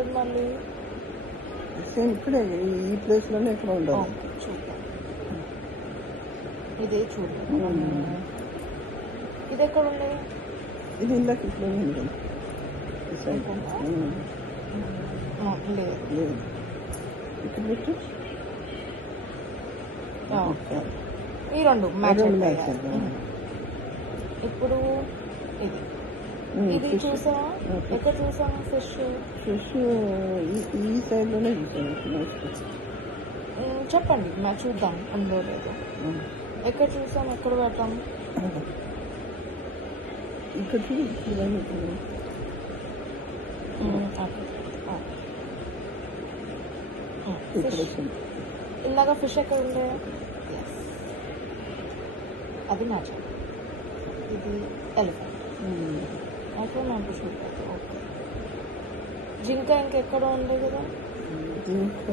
ఉంటుంది మళ్ళీ? సేమ్ ఇక్కడే ఈ ప్లేస్లోనే ఎక్కడ ఉండాలి. చూద్దాం. ఇదే చూద్దాం. ఇది ఎక్కడ ఉంది? ఇది ఇందాక ఇట్లా ఉంటుంది. లేదు లేదు, ఇక్కడ పెట్టు. ఈ రెండు మ్యాచ్. మ్యాచ్. ఇప్పుడు ఇది ఇది చూసావా? ఎక్కడ చూసావా? ఫిష్ ఈ సైడ్లోనే చూసాను. చెప్పండి, మ్యాచ్ చూద్దాం ఉందో లేదో. ఎక్కడ చూసాం? ఎక్కడ పెట్టాం? ఇక్కడ ఇందాక ఫిష్ ఎక్కడ ఉండే? అది మ్యాచ్. ఇది ఎలిఫెంట్. ఓకే, నాకు చూడలేదు. ఓకే, జింక ఇంకెక్కడ ఉంది కదా? జింక